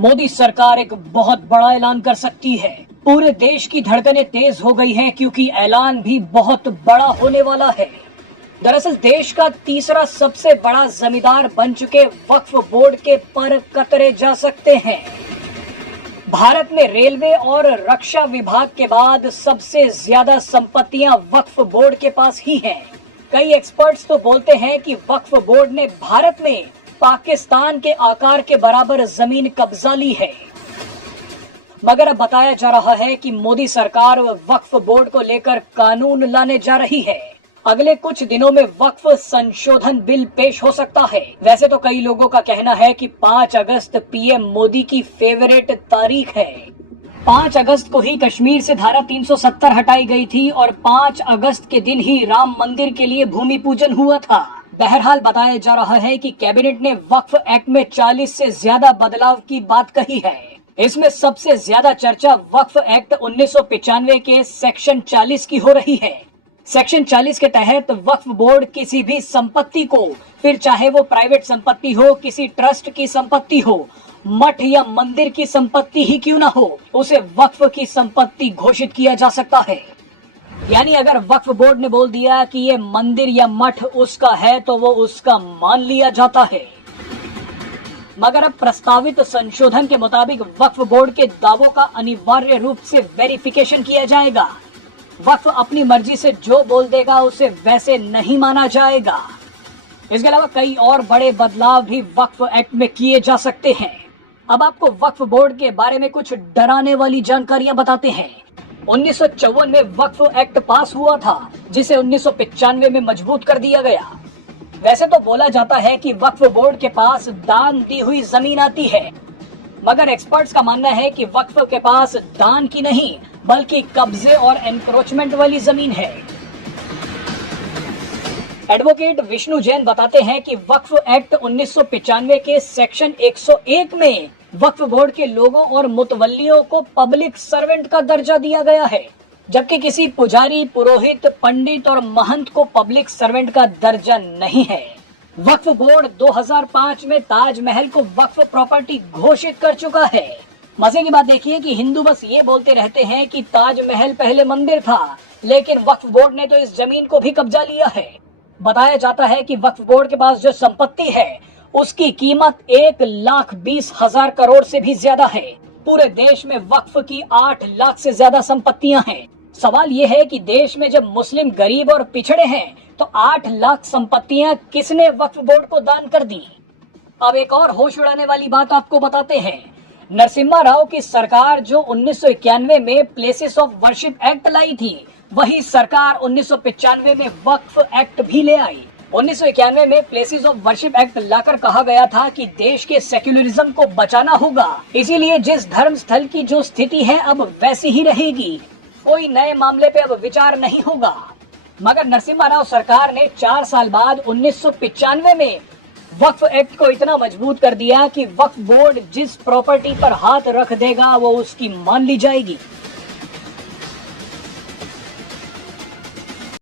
मोदी सरकार एक बहुत बड़ा ऐलान कर सकती है। पूरे देश की धड़कनें तेज हो गई हैं क्योंकि ऐलान भी बहुत बड़ा होने वाला है। दरअसल देश का तीसरा सबसे बड़ा जमींदार बन चुके वक्फ बोर्ड के पर कतरे जा सकते हैं। भारत में रेलवे और रक्षा विभाग के बाद सबसे ज्यादा संपत्तियां वक्फ बोर्ड के पास ही हैं। कई एक्सपर्ट्स तो बोलते हैं कि वक्फ बोर्ड ने भारत में पाकिस्तान के आकार के बराबर जमीन कब्जा ली है। मगर अब बताया जा रहा है कि मोदी सरकार वक्फ बोर्ड को लेकर कानून लाने जा रही है। अगले कुछ दिनों में वक्फ संशोधन बिल पेश हो सकता है। वैसे तो कई लोगों का कहना है कि 5 अगस्त पीएम मोदी की फेवरेट तारीख है। 5 अगस्त को ही कश्मीर से धारा 370 हटाई गई थी और 5 अगस्त के दिन ही राम मंदिर के लिए भूमि पूजन हुआ था। बहरहाल बताया जा रहा है कि कैबिनेट ने वक्फ एक्ट में 40 से ज्यादा बदलाव की बात कही है। इसमें सबसे ज्यादा चर्चा वक्फ एक्ट 1995 के सेक्शन 40 की हो रही है। सेक्शन 40 के तहत वक्फ बोर्ड किसी भी संपत्ति को, फिर चाहे वो प्राइवेट संपत्ति हो, किसी ट्रस्ट की संपत्ति हो, मठ या मंदिर की संपत्ति ही क्यों ना हो, उसे वक्फ की संपत्ति घोषित किया जा सकता है। यानी अगर वक्फ बोर्ड ने बोल दिया कि ये मंदिर या मठ उसका है तो वो उसका मान लिया जाता है। मगर अब प्रस्तावित संशोधन के मुताबिक वक्फ बोर्ड के दावों का अनिवार्य रूप से वेरिफिकेशन किया जाएगा। वक्फ अपनी मर्जी से जो बोल देगा उसे वैसे नहीं माना जाएगा। इसके अलावा कई और बड़े बदलाव भी वक्फ एक्ट में किए जा सकते हैं। अब आपको वक्फ बोर्ड के बारे में कुछ डराने वाली जानकारियां बताते हैं। 1954 में वक्फ एक्ट पास हुआ था, जिसे 1995 में मजबूत कर दिया गया। वैसे तो बोला जाता है कि वक्फ बोर्ड के पास दान दी हुई जमीन आती है, मगर एक्सपर्ट्स का मानना है कि वक्फ के पास दान की नहीं बल्कि कब्जे और एनक्रोचमेंट वाली जमीन है। एडवोकेट विष्णु जैन बताते हैं कि वक्फ एक्ट 1995 के सेक्शन 101 में वक्फ बोर्ड के लोगों और मुतवल्लियों को पब्लिक सर्वेंट का दर्जा दिया गया है, जबकि किसी पुजारी, पुरोहित, पंडित और महंत को पब्लिक सर्वेंट का दर्जा नहीं है। वक्फ बोर्ड 2005 में ताजमहल को वक्फ प्रॉपर्टी घोषित कर चुका है। मजे की बात देखिए कि हिंदू बस ये बोलते रहते हैं कि ताजमहल पहले मंदिर था, लेकिन वक्फ बोर्ड ने तो इस जमीन को भी कब्जा लिया है। बताया जाता है कि वक्फ बोर्ड के पास जो संपत्ति है उसकी कीमत 1,20,000 करोड़ से भी ज्यादा है। पूरे देश में वक्फ की 8 लाख से ज्यादा संपत्तियां हैं। सवाल ये है कि देश में जब मुस्लिम गरीब और पिछड़े हैं तो 8 लाख संपत्तियां किसने वक्फ बोर्ड को दान कर दी। अब एक और होश उड़ाने वाली बात आपको बताते हैं। नरसिम्हा राव की सरकार जो 1991 में प्लेसेस ऑफ वर्शिप एक्ट लाई थी, वही सरकार 1995 में वक्फ एक्ट भी ले आई। 1991 में प्लेसेस ऑफ वर्शिप एक्ट लाकर कहा गया था कि देश के सेक्युलरिज्म को बचाना होगा, इसीलिए जिस धर्म स्थल की जो स्थिति है अब वैसी ही रहेगी, कोई नए मामले पे अब विचार नहीं होगा। मगर नरसिम्हा राव सरकार ने 4 साल बाद 1995 में वक्फ एक्ट को इतना मजबूत कर दिया कि वक्फ बोर्ड जिस प्रॉपर्टी पर हाथ रख देगा वो उसकी मान ली जाएगी।